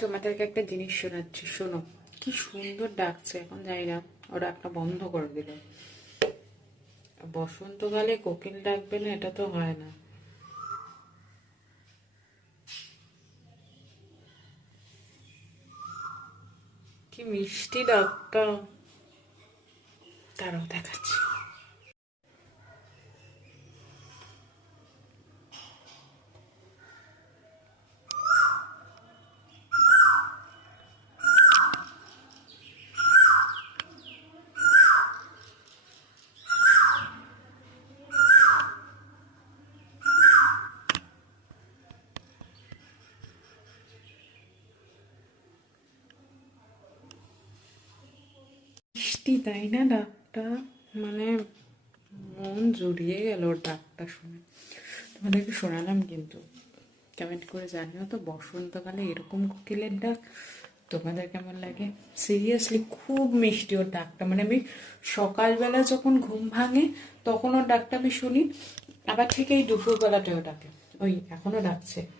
তোমাদেরকে একটা জিনিস শোনাচ্ছি, শোনো। কি সুন্দর ডাকছে, এখন জানি না ওরা একটা বন্ধ করে দিল। বসন্তকালে কোকিল ডাকবে না, এটা তো হয় না। কি মিষ্টি ডাকটা। তারাও দেখাচ্ছি। মিষ্টি তাই না ডাকটা? মানে মন জুড়িয়ে গেল ওর ডাকটা শুনে। তোমাদেরকে শোনালাম, কিন্তু কমেন্ট করে জানিও তো বসন্তকালে এরকম কোকিলের ডাক তোমাদের কেমন লাগে। সিরিয়াসলি খুব মিষ্টি ওর ডাকটা। মানে আমি সকালবেলা যখন ঘুম ভাঙে তখন ওর ডাকটা আমি শুনি, আবার ঠিক এই দুপুরবেলাতেও ডাকে, ওই এখনো ডাকছে।